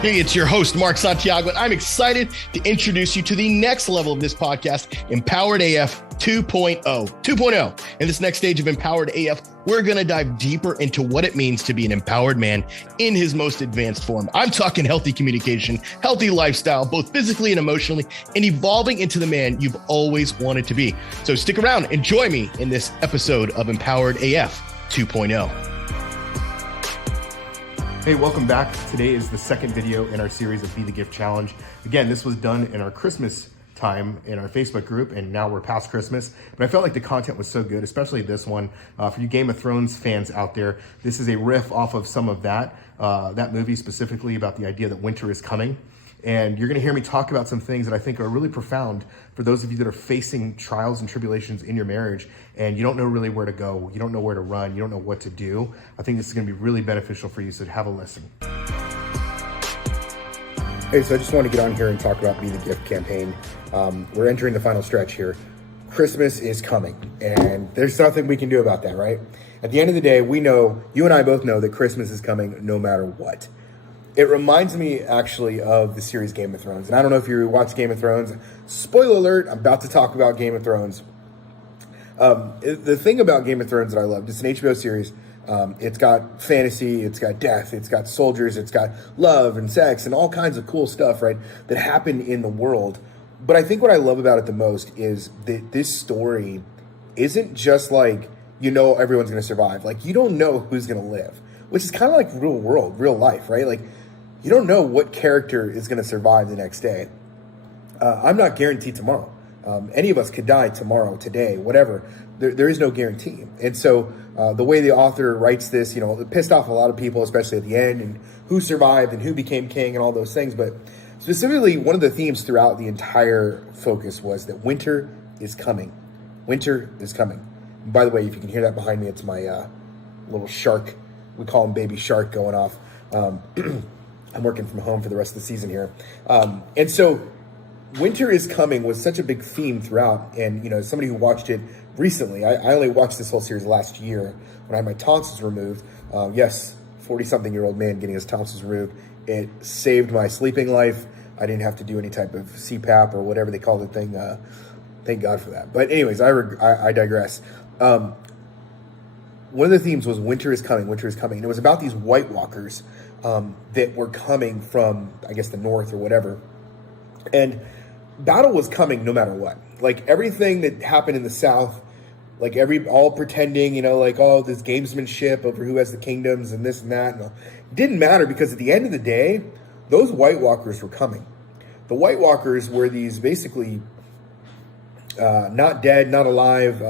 Hey, it's your host, Mark Santiago, and I'm excited to introduce you to the next level of this podcast, Empowered AF 2.0. In this next stage of Empowered AF, we're going to dive deeper into what it means to be an empowered man in his most advanced form. I'm talking healthy communication, healthy lifestyle, both physically and emotionally, and evolving into the man you've always wanted to be. So stick around and join me in this episode of Empowered AF 2.0. Hey, welcome back. Today is the second video in our series of Be the Gift Challenge. Again, this was done in our Christmas time in our Facebook group, and now we're past Christmas. But I felt like the content was so good, especially this one. For you Game of Thrones fans out there, this is a riff off of some of that movie, specifically about the idea that winter is coming. And you're going to hear me talk about some things that I think are really profound for those of you that are facing trials and tribulations in your marriage and you don't know really where to go, you don't know where to run, you don't know what to do. I think this is going to be really beneficial for you, so have a listen. Hey, so I just want to get on here and talk about Be the Gift campaign. We're entering the final stretch here. Christmas is coming, and there's nothing we can do about that, right? At the end of the day, we know, you and I both know that Christmas is coming no matter what. It reminds me actually of the series Game of Thrones. And I don't know if you watch Game of Thrones. Spoiler alert, I'm about to talk about Game of Thrones. The thing about Game of Thrones that I love, it's an HBO series. It's got fantasy, it's got death, it's got soldiers, it's got love and sex and all kinds of cool stuff, right, that happen in the world. But I think what I love about it the most is that this story isn't just like, you know, everyone's going to survive. Like, you don't know who's going to live, which is kind of like real world, real life, right? Like, you don't know what character is going to survive the next day. I'm not guaranteed tomorrow. Any of us could die tomorrow, today, whatever. There is no guarantee. And so the way the author writes this, you know, it pissed off a lot of people, especially at the end, and who survived and who became king and all those things. But specifically, one of the themes throughout the entire focus was that winter is coming. Winter is coming. And by the way, if you can hear that behind me, it's my little shark. We call him Baby Shark going off. I'm working from home for the rest of the season here. And so winter is coming was such a big theme throughout. And, you know, as somebody who watched it recently, I only watched this whole series last year when I had my tonsils removed. Yes, 40-something-year-old man getting his tonsils removed. It saved my sleeping life. I didn't have to do any type of CPAP or whatever they call the thing. Thank God for that. But anyways, I digress. One of the themes was winter is coming, winter is coming. And it was about these White Walkers that were coming from, I guess, the north or whatever. And battle was coming no matter what. Like, everything that happened in the south, like all pretending, you know, like, oh, this gamesmanship over who has the kingdoms and this and that. And it didn't matter, because at the end of the day, those White Walkers were coming. The White Walkers were these basically not dead, not alive,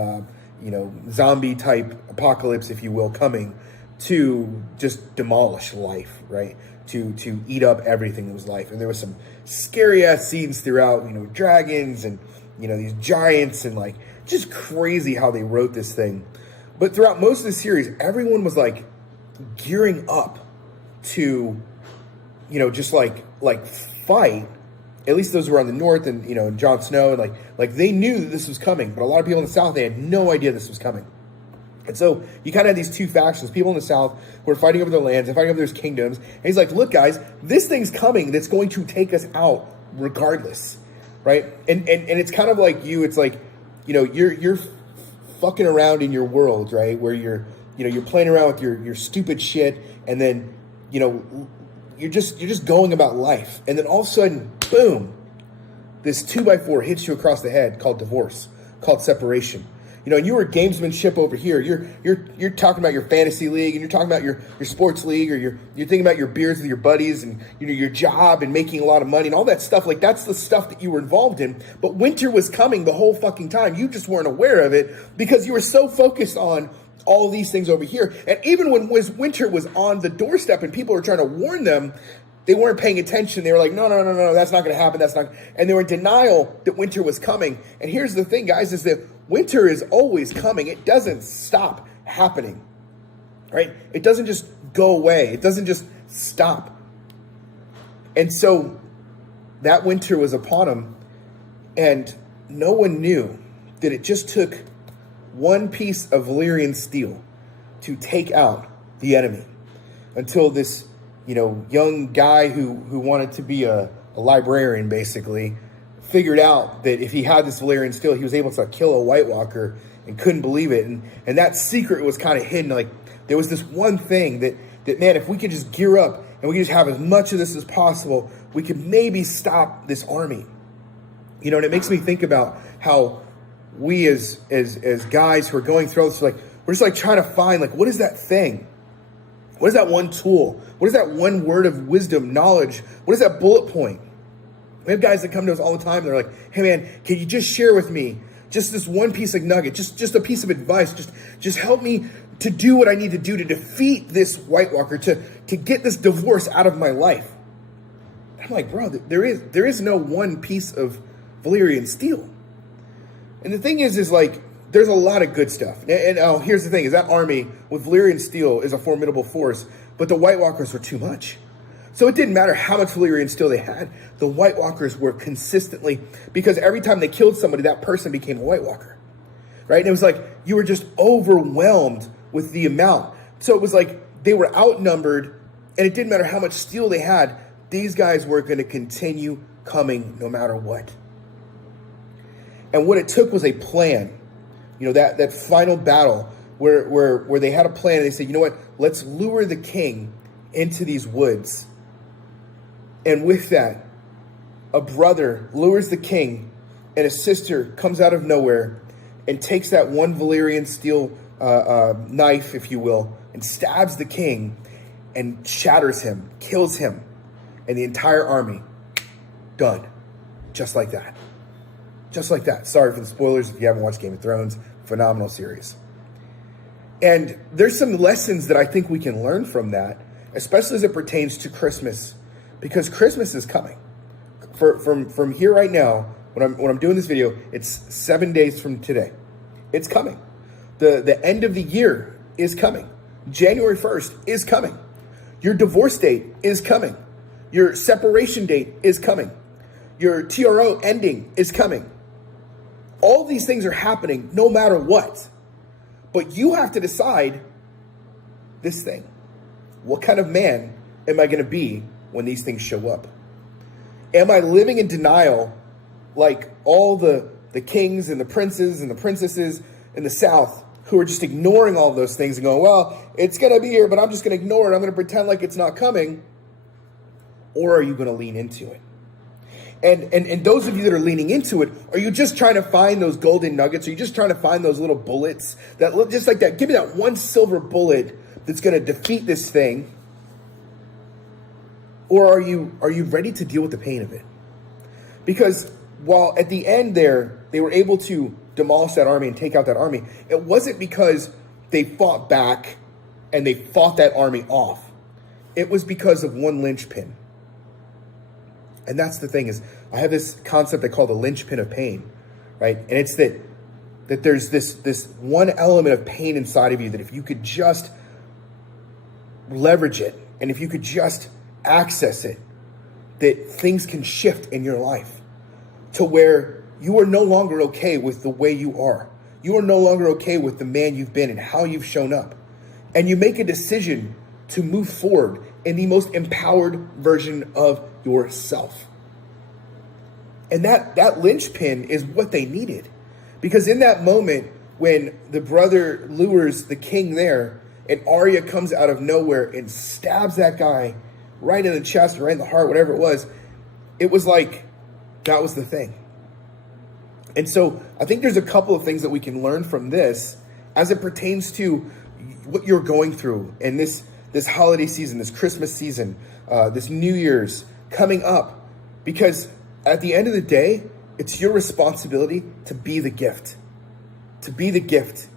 you know, zombie type apocalypse, if you will, coming to just demolish life, right? To eat up everything that was life. And there was some scary ass scenes throughout, you know, dragons and, you know, these giants, and like just crazy how they wrote this thing. But throughout most of the series, everyone was like gearing up to, you know, just like fight. At least those who were on the north, and, you know, Jon Snow, and like they knew that this was coming. But a lot of people in the south, they had no idea this was coming. And so you kind of had these two factions, people in the south who are fighting over their lands and fighting over their kingdoms. And he's like, look, guys, this thing's coming that's going to take us out regardless, right? And it's kind of like you. It's like, you know, you're fucking around in your world, right, where you're playing around with your stupid shit, and then, you know, you're just going about life. And then all of a sudden, boom, this 2x4 hits you across the head, called divorce, called separation. You know, and you were gamesmanship over here. You're talking about your fantasy league, and you're talking about your sports league, or you're thinking about your beers with your buddies, and, you know, your job and making a lot of money and all that stuff. Like, that's the stuff that you were involved in. But winter was coming the whole fucking time. You just weren't aware of it because you were so focused on all these things over here. And even when winter was on the doorstep and people were trying to warn them, they weren't paying attention. They were like, no, that's not going to happen. That's not. And they were in denial that winter was coming. And here's the thing, guys, is that winter is always coming. It doesn't stop happening, right? It doesn't just go away. It doesn't just stop. And so that winter was upon them, and no one knew that it just took one piece of Valyrian steel to take out the enemy, until this young guy who wanted to be a librarian, basically, figured out that if he had this Valyrian steel, he was able to kill a White Walker and couldn't believe it. And that secret was kind of hidden. Like, there was this one thing that, man, if we could just gear up and we could just have as much of this as possible, we could maybe stop this army. And it makes me think about how we as guys who are going through this, we're just like trying to find, like, what is that thing? What is that one tool? What is that one word of wisdom, knowledge? What is that bullet point? We have guys that come to us all the time. They're like, hey, man, can you just share with me just this one piece of nugget, just a piece of advice, just help me to do what I need to do to defeat this White Walker, to get this divorce out of my life. I'm like, bro, there is no one piece of Valyrian steel. And the thing is like, there's a lot of good stuff. And here's the thing, is that army with Valyrian steel is a formidable force, but the White Walkers were too much. So it didn't matter how much Valyrian steel they had. The White Walkers were consistently, because every time they killed somebody, that person became a White Walker, right? And it was like, you were just overwhelmed with the amount. So it was like they were outnumbered, and it didn't matter how much steel they had. These guys were going to continue coming no matter what. And what it took was a plan. That final battle where they had a plan, and they said, you know what, let's lure the king into these woods. And with that, a brother lures the king, and a sister comes out of nowhere and takes that one Valyrian steel knife, if you will, and stabs the king and shatters him, kills him, and the entire army, done. Just like that. Just like that. Sorry for the spoilers if you haven't watched Game of Thrones. Phenomenal series. And there's some lessons that I think we can learn from that, especially as it pertains to Christmas, because Christmas is coming. From here right now, when I'm doing this video, it's 7 days from today. It's coming. The end of the year is coming. January 1st is coming. Your divorce date is coming. Your separation date is coming. Your TRO ending is coming. All these things are happening no matter what. But you have to decide this thing. What kind of man am I going to be when these things show up? Am I living in denial like all the kings and the princes and the princesses in the South who are just ignoring all of those things and going, well, it's going to be here, but I'm just going to ignore it. I'm going to pretend like it's not coming. Or are you going to lean into it? And those of you that are leaning into it, are you just trying to find those golden nuggets? Are you just trying to find those little bullets that look just like that? Give me that one silver bullet that's going to defeat this thing. Or are you ready to deal with the pain of it? Because while at the end there, they were able to demolish that army and take out that army, it wasn't because they fought back and they fought that army off. It was because of one linchpin. And that's the thing, is I have this concept I call the linchpin of pain, right? And it's that there's this one element of pain inside of you that if you could just leverage it, and if you could just access it, that things can shift in your life to where you are no longer okay with the way you are. You are no longer okay with the man you've been and how you've shown up. And you make a decision to move forward in the most empowered version of yourself. And that linchpin is what they needed. Because in that moment, when the brother lures the king there, and Arya comes out of nowhere and stabs that guy right in the chest or right in the heart, whatever it was like, that was the thing. And so I think there's a couple of things that we can learn from this as it pertains to what you're going through in this holiday season, this Christmas season, this New Year's coming up. Because at the end of the day, it's your responsibility to be the gift. To be the gift.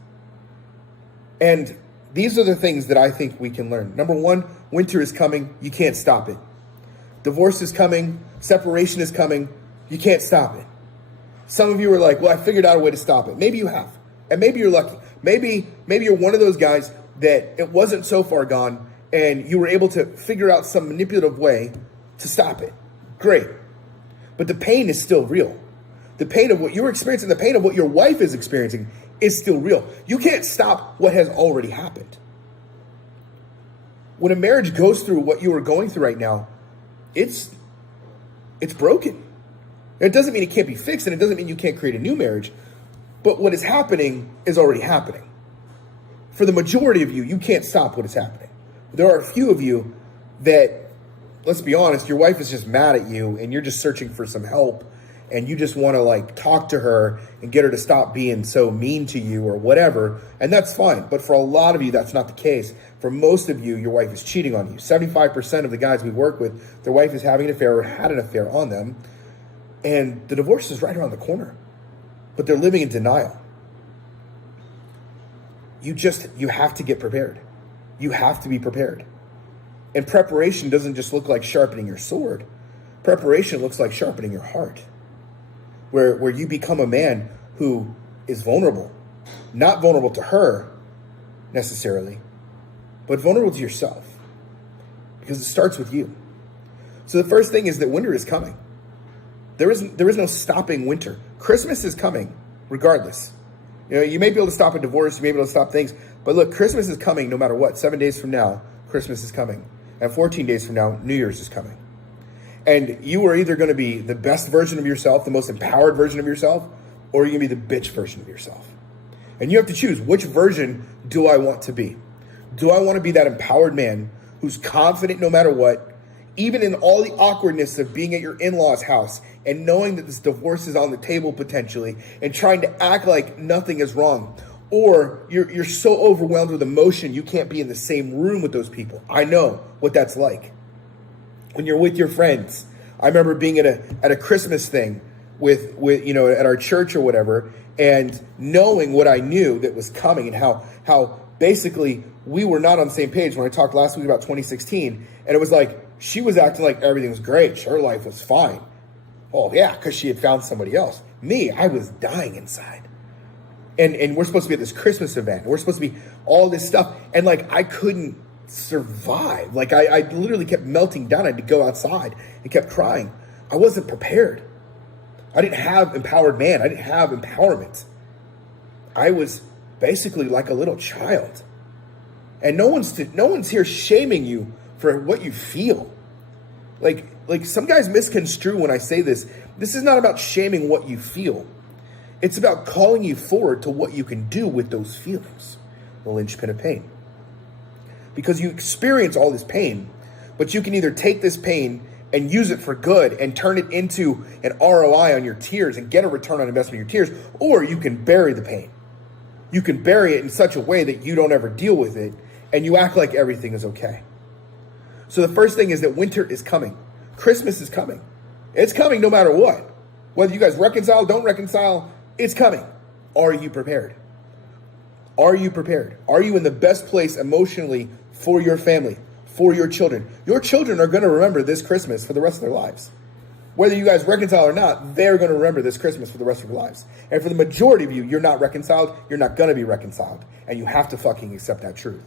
And these are the things that I think we can learn. Number one, winter is coming. You can't stop it. Divorce is coming. Separation is coming. You can't stop it. Some of you are like, well, I figured out a way to stop it. Maybe you have. And maybe you're lucky. Maybe you're one of those guys that it wasn't so far gone and you were able to figure out some manipulative way to stop it. Great. But the pain is still real. The pain of what you're experiencing, the pain of what your wife is experiencing is still real. You can't stop what has already happened. when a marriage goes through what you are going through right now, it's broken. It doesn't mean it can't be fixed, and it doesn't mean you can't create a new marriage. But what is happening is already happening. For the majority of you, you can't stop what is happening. There are a few of you that, let's be honest, your wife is just mad at you and you're just searching for some help and you just want to like talk to her and get her to stop being so mean to you or whatever. And that's fine. But for a lot of you, that's not the case. For most of you, your wife is cheating on you. 75% of the guys we work with, their wife is having an affair or had an affair on them. And the divorce is right around the corner. But they're living in denial. You have to get prepared. You have to be prepared. And preparation doesn't just look like sharpening your sword. Preparation looks like sharpening your heart. Where you become a man who is vulnerable. Not vulnerable to her, necessarily, but vulnerable to yourself. Because it starts with you. So the first thing is that winter is coming. There is no stopping winter. Christmas is coming, regardless. You know, you may be able to stop a divorce, you may be able to stop things, but look, Christmas is coming no matter what. 7 days from now, Christmas is coming. And 14 days from now, New Year's is coming. And you are either going to be the best version of yourself, the most empowered version of yourself, or you're going to be the bitch version of yourself. And you have to choose, which version do I want to be? Do I want to be that empowered man who's confident no matter what, even in all the awkwardness of being at your in-laws' house and knowing that this divorce is on the table potentially and trying to act like nothing is wrong? Or you're so overwhelmed with emotion you can't be in the same room with those people. I know what that's like. When you're with your friends. I remember being at a Christmas thing with at our church or whatever, and knowing what I knew that was coming and how basically we were not on the same page when I talked last week about 2016. And it was like she was acting like everything was great. Her life was fine. Oh yeah, because she had found somebody else. Me, I was dying inside. And we're supposed to be at this Christmas event. We're supposed to be all this stuff. And like, I couldn't survive. Like I literally kept melting down. I had to go outside and kept crying. I wasn't prepared. I didn't have empowered man. I didn't have empowerment. I was basically like a little child. And no one's here shaming you for what you feel. Like some guys misconstrue when I say this. This is not about shaming what you feel. It's about calling you forward to what you can do with those feelings. The linchpin of pain. Because you experience all this pain, but you can either take this pain and use it for good and turn it into an ROI on your tears and get a return on investment in your tears, or you can bury the pain. You can bury it in such a way that you don't ever deal with it and you act like everything is okay. So the first thing is that winter is coming. Christmas is coming. It's coming no matter what. Whether you guys reconcile, don't reconcile, it's coming. Are you prepared? Are you prepared? Are you in the best place emotionally for your family, for your children? Your children are going to remember this Christmas for the rest of their lives. Whether you guys reconcile or not, they're going to remember this Christmas for the rest of their lives. And for the majority of you, you're not reconciled. You're not going to be reconciled. And you have to fucking accept that truth.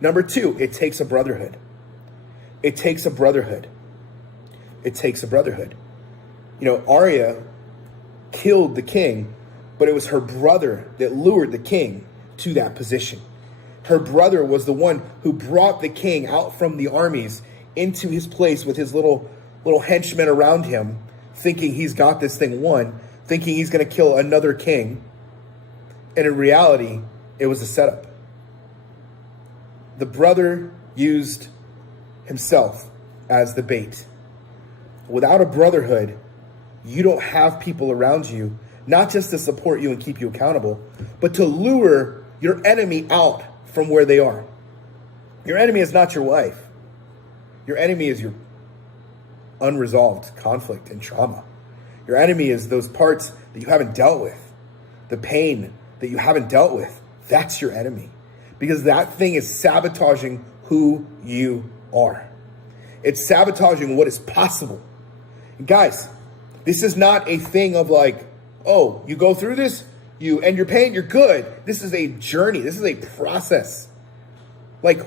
Number two, it takes a brotherhood. It takes a brotherhood. It takes a brotherhood. You know, Arya killed the king, but it was her brother that lured the king to that position. Her brother was the one who brought the king out from the armies into his place with his little henchmen around him, thinking he's got this thing won, thinking he's going to kill another king. And in reality, it was a setup. The brother used himself as the bait. Without a brotherhood, you don't have people around you, not just to support you and keep you accountable, but to lure your enemy out from where they are. Your enemy is not your wife. Your enemy is your unresolved conflict and trauma. Your enemy is those parts that you haven't dealt with, the pain that you haven't dealt with. That's your enemy, because that thing is sabotaging who you are. It's sabotaging what is possible. And guys, this is not a thing of like, oh, you go through this, you end your pain, you're good. This is a journey. This is a process. Like,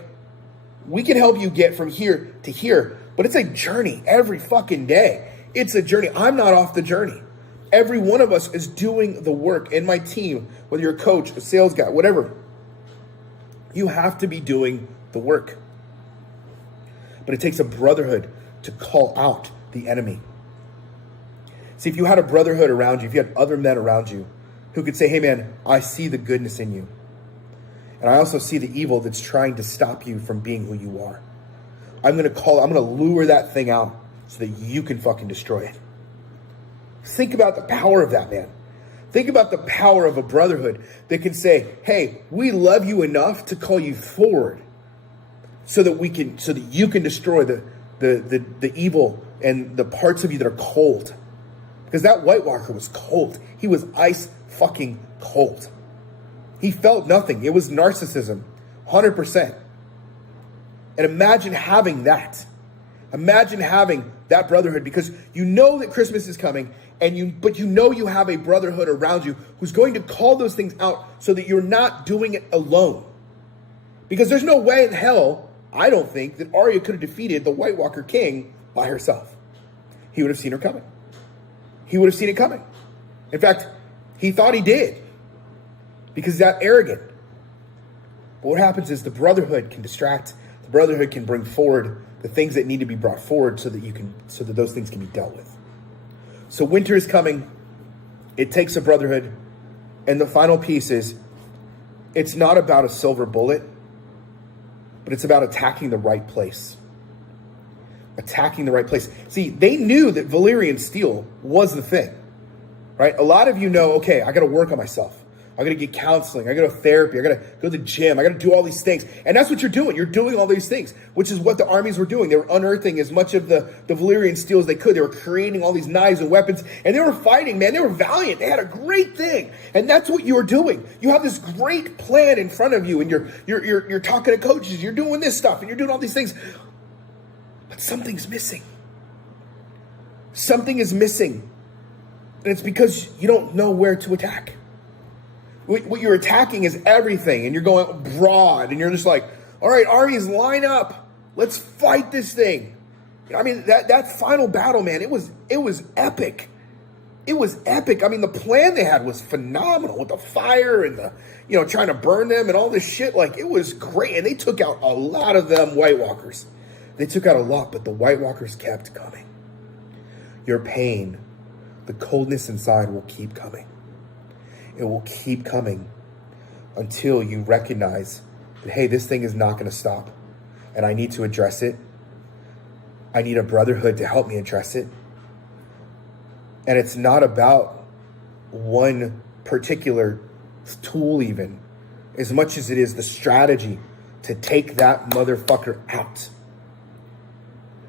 we can help you get from here to here, but it's a journey every fucking day. It's a journey. I'm not off the journey. Every one of us is doing the work in my team, whether you're a coach, a sales guy, whatever. You have to be doing the work. but it takes a brotherhood to call out the enemy. See, if you had a brotherhood around you, if you had other men around you who could say, hey man, I see the goodness in you. And I also see the evil that's trying to stop you from being who you are. I'm going to lure that thing out so that you can fucking destroy it. Think about the power of that, man. Think about the power of a brotherhood that can say, hey, we love you enough to call you forward so that you can destroy the evil and the parts of you that are cold. Because that White Walker was cold. He was ice fucking cold. He felt nothing. It was narcissism, 100%. And imagine having that. Imagine having that brotherhood, because you know that Christmas is coming, but you know you have a brotherhood around you who's going to call those things out so that you're not doing it alone. Because there's no way in hell, I don't think, that Arya could have defeated the White Walker King by herself. He would have seen her coming. He would have seen it coming. In fact, he thought he did because he's that arrogant. But what happens is the brotherhood can distract. The brotherhood can bring forward the things that need to be brought forward so that those things can be dealt with. So winter is coming. It takes a brotherhood. And the final piece is, it's not about a silver bullet, but it's about attacking the right place. Attacking the right place. See, they knew that Valyrian steel was the thing, right? A lot of you know, okay, I got to work on myself. I got to get counseling. I got to therapy. I got to go to the gym. I got to do all these things. And that's what you're doing. You're doing all these things, which is what the armies were doing. They were unearthing as much of the Valyrian steel as they could. They were creating all these knives and weapons, and they were fighting, man. They were valiant. They had a great thing. And that's what you're doing. You have this great plan in front of you, and you're talking to coaches. You're doing this stuff, and you're doing all these things. But something's missing. Something is missing. And it's because you don't know where to attack. What you're attacking is everything. And you're going broad. And you're just like, all right, armies, line up. Let's fight this thing. I mean, that final battle, man, it was epic. It was epic. I mean, the plan they had was phenomenal with the fire and the, trying to burn them and all this shit. Like, it was great. And they took out a lot of them White Walkers. They took out a lot, but the White Walkers kept coming. Your pain, the coldness inside will keep coming. It will keep coming until you recognize that, hey, this thing is not going to stop, and I need to address it. I need a brotherhood to help me address it. And it's not about one particular tool even, as much as it is the strategy to take that motherfucker out.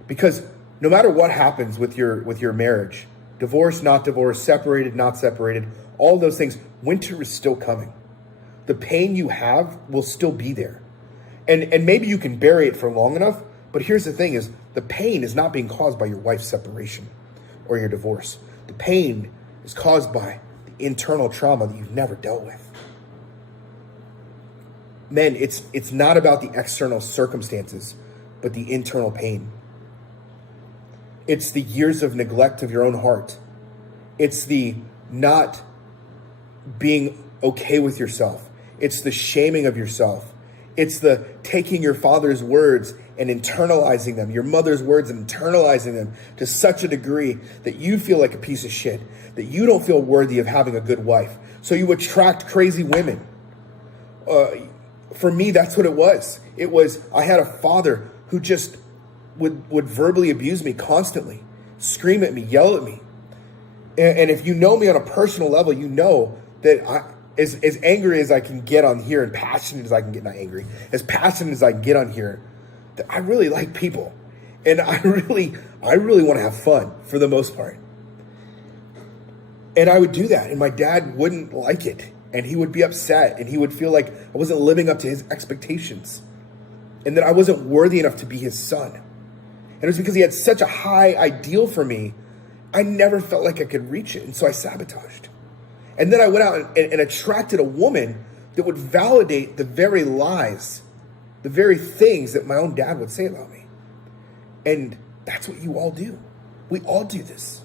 Because no matter what happens with your marriage, divorce, not divorce, separated, not separated, all those things, winter is still coming. The pain you have will still be there. And maybe you can bury it for long enough, but here's the thing is, the pain is not being caused by your wife's separation or your divorce. The pain is caused by the internal trauma that you've never dealt with. Men, it's not about the external circumstances, but the internal pain. It's the years of neglect of your own heart. It's the not being okay with yourself. It's the shaming of yourself. It's the taking your father's words and internalizing them, your mother's words and internalizing them to such a degree that you feel like a piece of shit, that you don't feel worthy of having a good wife. So you attract crazy women. For me, that's what it was. It was, I had a father who just would verbally abuse me constantly, scream at me, yell at me. And if you know me on a personal level, you know that as angry as I can get on here and passionate as I can get, not angry, as passionate as I can get on here, that I really like people. And I really want to have fun for the most part. And I would do that. And my dad wouldn't like it. And he would be upset. And he would feel like I wasn't living up to his expectations. And that I wasn't worthy enough to be his son. And it was because he had such a high ideal for me, I never felt like I could reach it. And so I sabotaged. And then I went out and attracted a woman that would validate the very lies, the very things that my own dad would say about me. And that's what you all do. We all do this.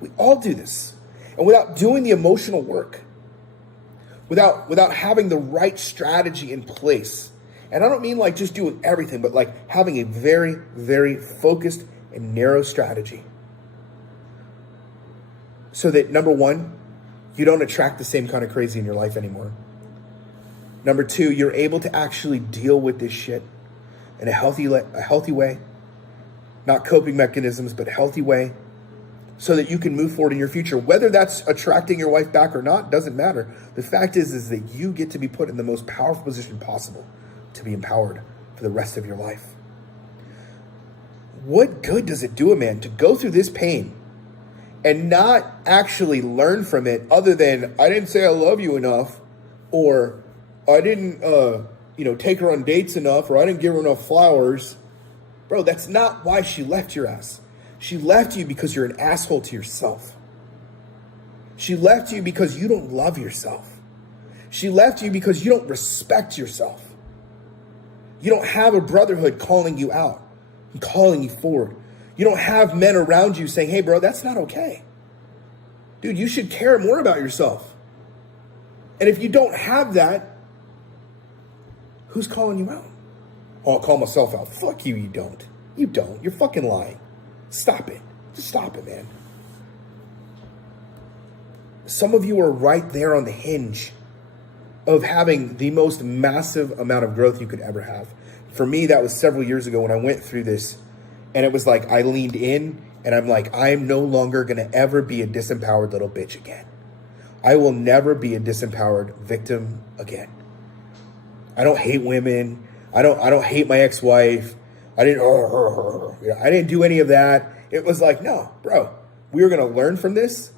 We all do this. And without doing the emotional work, without having the right strategy in place And I don't mean like just doing everything, but like having a very, very focused and narrow strategy. So that number one, you don't attract the same kind of crazy in your life anymore. Number two, you're able to actually deal with this shit in a healthy way. Not coping mechanisms, but healthy way. So that you can move forward in your future. Whether that's attracting your wife back or not, doesn't matter. The fact is that you get to be put in the most powerful position possible to be empowered for the rest of your life. What good does it do a man to go through this pain and not actually learn from it, other than I didn't say I love you enough, or I didn't take her on dates enough, or I didn't give her enough flowers? Bro, that's not why she left your ass. She left you because you're an asshole to yourself. She left you because you don't love yourself. She left you because you don't respect yourself. You don't have a brotherhood calling you out and calling you forward. You don't have men around you saying, hey, bro, that's not okay. Dude, you should care more about yourself. And if you don't have that, who's calling you out? Oh, I'll call myself out. Fuck you, you don't. You don't. You're fucking lying. Stop it. Just stop it, man. Some of you are right there on the hinge of having the most massive amount of growth you could ever have. For me, that was several years ago when I went through this, and it was like I leaned in and I'm like, I am no longer going to ever be a disempowered little bitch again. I will never be a disempowered victim again. I don't hate women. I don't hate my ex-wife. I didn't do any of that. It was like, no, bro, we're going to learn from this.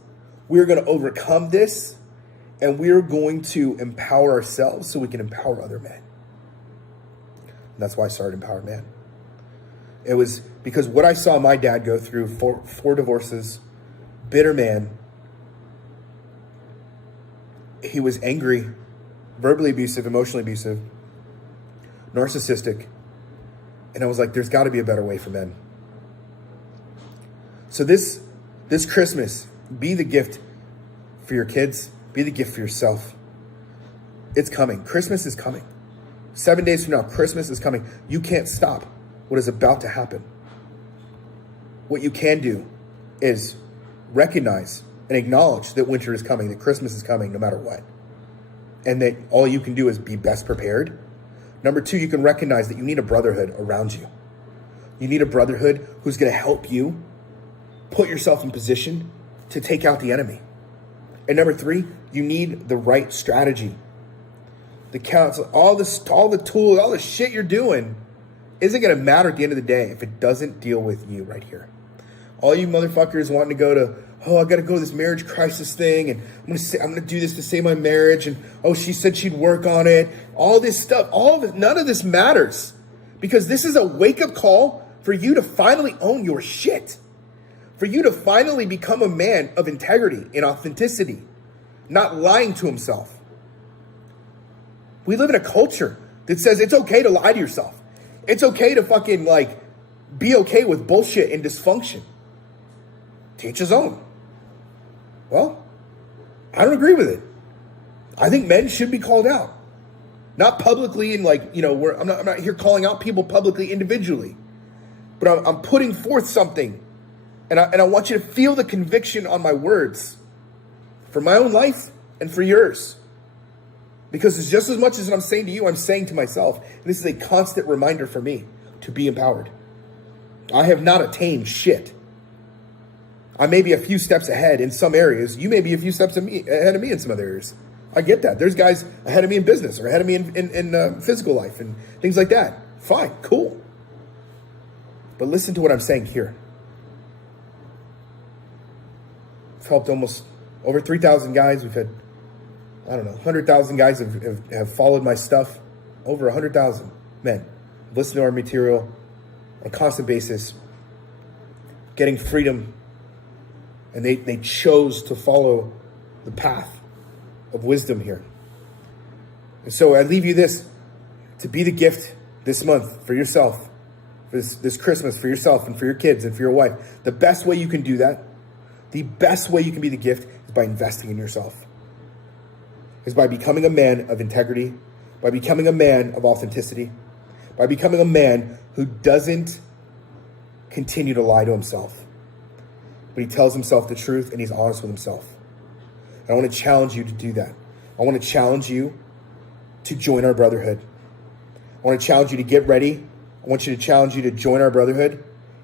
We're going to overcome this, and we're going to empower ourselves so we can empower other men. And that's why I started Empowered Man. It was because what I saw my dad go through, four divorces, bitter man. He was angry, verbally abusive, emotionally abusive, narcissistic. And I was like, there's got to be a better way for men. So this Christmas, be the gift for your kids. Be the gift for yourself. It's coming. Christmas is coming. 7 days from now, Christmas is coming. You can't stop what is about to happen. What you can do is recognize and acknowledge that winter is coming, that Christmas is coming no matter what. And that all you can do is be best prepared. Number two, you can recognize that you need a brotherhood around you. You need a brotherhood who's going to help you put yourself in position to take out the enemy. And number three, you need the right strategy. The counsel, all the tools, all the shit you're doing isn't going to matter at the end of the day if it doesn't deal with you right here. All you motherfuckers wanting to go to, oh, I got to go to this marriage crisis thing, and I'm going to do this to save my marriage, and oh, she said she'd work on it. All this stuff, none of this matters, because this is a wake-up call for you to finally own your shit, for you to finally become a man of integrity and authenticity, not lying to himself. We live in a culture that says it's okay to lie to yourself. It's okay to fucking be okay with bullshit and dysfunction. To each his own. Well, I don't agree with it. I think men should be called out. Not publicly and I'm not here calling out people publicly individually. But I'm putting forth something. And I want you to feel the conviction on my words. For my own life and for yours. Because it's just as much as I'm saying to you, I'm saying to myself. And this is a constant reminder for me to be empowered. I have not attained shit. I may be a few steps ahead in some areas. You may be a few steps ahead of me in some other areas. I get that. There's guys ahead of me in business or ahead of me in physical life and things like that. Fine, cool. But listen to what I'm saying here. I've helped almost over 3,000 guys. We've had, 100,000 guys have followed my stuff. Over 100,000 men listen to our material on a constant basis, getting freedom. And they chose to follow the path of wisdom here. And so I leave you this, to be the gift this month for yourself, for this Christmas, for yourself and for your kids and for your wife. The best way you can do that, the best way you can be the gift is by investing in yourself. Is by becoming a man of integrity, by becoming a man of authenticity, by becoming a man who doesn't continue to lie to himself, but he tells himself the truth and he's honest with himself. And I want to challenge you to do that. I want to challenge you to join our brotherhood. I want to challenge you to get ready. I want you to challenge you to join our brotherhood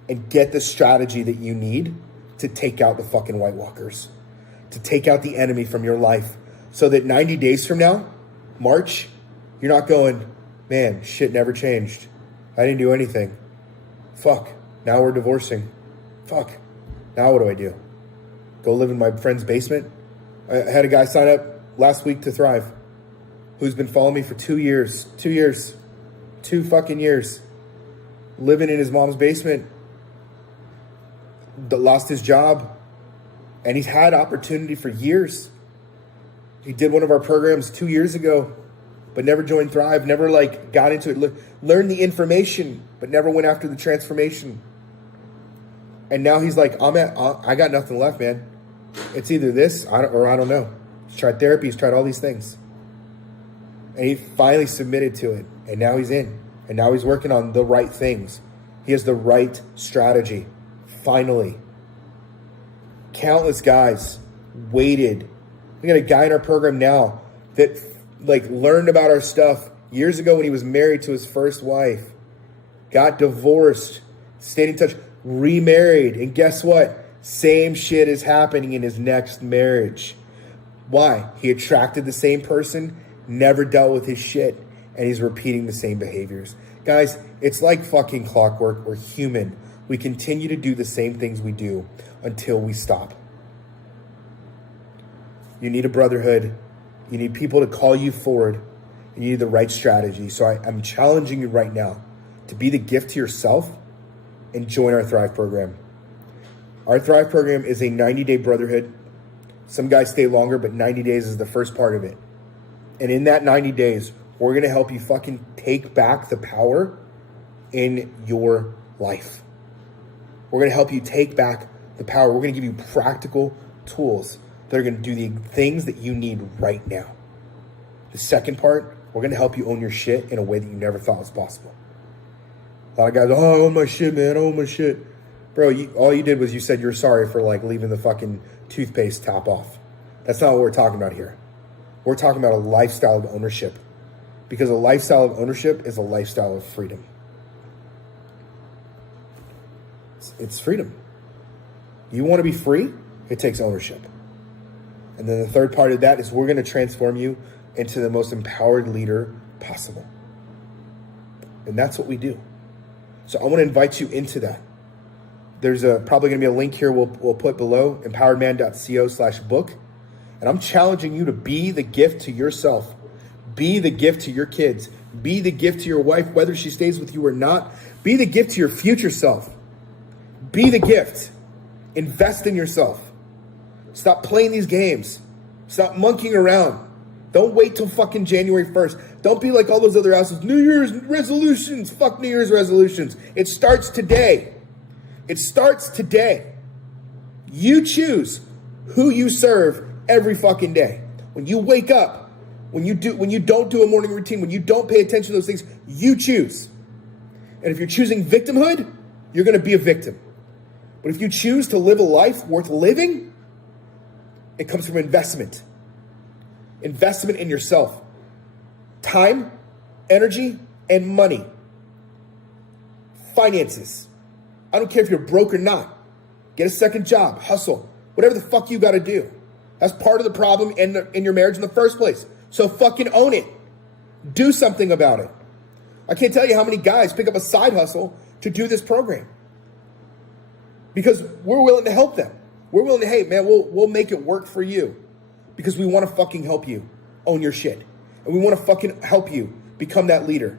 and get the strategy that you need to take out the fucking White Walkers, to take out the enemy from your life, so that 90 days from now, March, you're not going, man, shit never changed. I didn't do anything. Fuck, now we're divorcing. Fuck, now what do I do? Go live in my friend's basement? I had a guy sign up last week to Thrive who's been following me for 2 years, 2 fucking years, living in his mom's basement, lost his job, and he's had opportunity for years. He did one of our programs 2 years ago, but never joined Thrive, never got into it, learned the information, but never went after the transformation. And now he's like, I got nothing left, man. It's either this or I don't know. He's tried therapy, he's tried all these things. And he finally submitted to it, and now he's in. And now he's working on the right things. He has the right strategy. Finally. Countless guys waited. We got a guy in our program now that learned about our stuff years ago when he was married to his first wife, got divorced, stayed in touch, remarried, and guess what? Same shit is happening in his next marriage. Why? He attracted the same person, never dealt with his shit, and he's repeating the same behaviors. Guys, it's like fucking clockwork. We're human. We continue to do the same things we do until we stop. You need a brotherhood. You need people to call you forward. You need the right strategy. So I'm challenging you right now to be the gift to yourself and join our Thrive program. Our Thrive program is a 90-day brotherhood. Some guys stay longer, but 90 days is the first part of it. And in that 90 days, we're going to help you fucking take back the power in your life. We're going to help you take back the power. We're going to give you practical tools that are going to do the things that you need right now. The second part, we're going to help you own your shit in a way that you never thought was possible. A lot of guys, I own my shit, man. I own my shit. Bro, all you did was you said you're sorry for leaving the fucking toothpaste top off. That's not what we're talking about here. We're talking about a lifestyle of ownership, because a lifestyle of ownership is a lifestyle of freedom. It's freedom. You want to be free? It takes ownership. And then the third part of that is we're going to transform you into the most empowered leader possible. And that's what we do. So I want to invite you into that. There's probably going to be a link here we'll put below, empoweredman.co/book. And I'm challenging you to be the gift to yourself. Be the gift to your kids. Be the gift to your wife, whether she stays with you or not. Be the gift to your future self. Be the gift. Invest in yourself. Stop playing these games. Stop monkeying around. Don't wait till fucking January 1st. Don't be like all those other assholes. New Year's resolutions. Fuck New Year's resolutions. It starts today. It starts today. You choose who you serve every fucking day. When you wake up, when you don't do a morning routine, when you don't pay attention to those things, you choose. And if you're choosing victimhood, you're going to be a victim. But if you choose to live a life worth living, it comes from investment. Investment in yourself. Time, energy, and money. Finances. I don't care if you're broke or not. Get a second job, hustle, whatever the fuck you got to do. That's part of the problem in your marriage in the first place. So fucking own it. Do something about it. I can't tell you how many guys pick up a side hustle to do this program, because we're willing to help them. We're willing to, hey man, we'll make it work for you, because we want to fucking help you own your shit. And we want to fucking help you become that leader.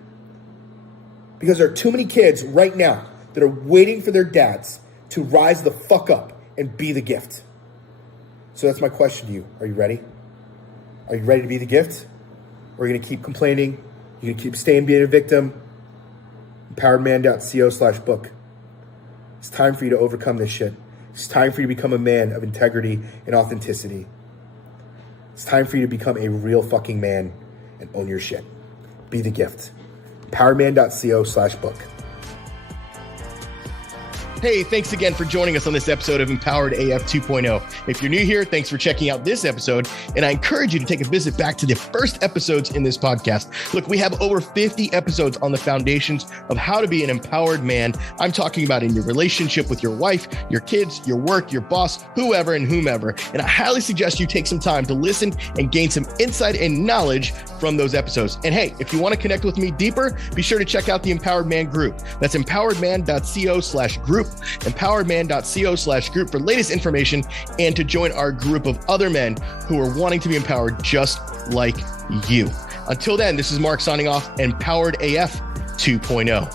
Because there are too many kids right now that are waiting for their dads to rise the fuck up and be the gift. So that's my question to you. Are you ready? Are you ready to be the gift? Or are you going to keep complaining? You're going to keep staying being a victim? empoweredman.co/book. It's time for you to overcome this shit. It's time for you to become a man of integrity and authenticity. It's time for you to become a real fucking man and own your shit. Be the gift. empoweredman.co/book. Hey, thanks again for joining us on this episode of Empowered AF 2.0. If you're new here, thanks for checking out this episode. And I encourage you to take a visit back to the first episodes in this podcast. Look, we have over 50 episodes on the foundations of how to be an empowered man. I'm talking about in your relationship with your wife, your kids, your work, your boss, whoever and whomever. And I highly suggest you take some time to listen and gain some insight and knowledge from those episodes. And hey, if you want to connect with me deeper, be sure to check out the Empowered Man group. That's empoweredman.co/group. empoweredman.co/group for latest information and to join our group of other men who are wanting to be empowered just like you. Until then, this is Mark signing off, Empowered AF 2.0.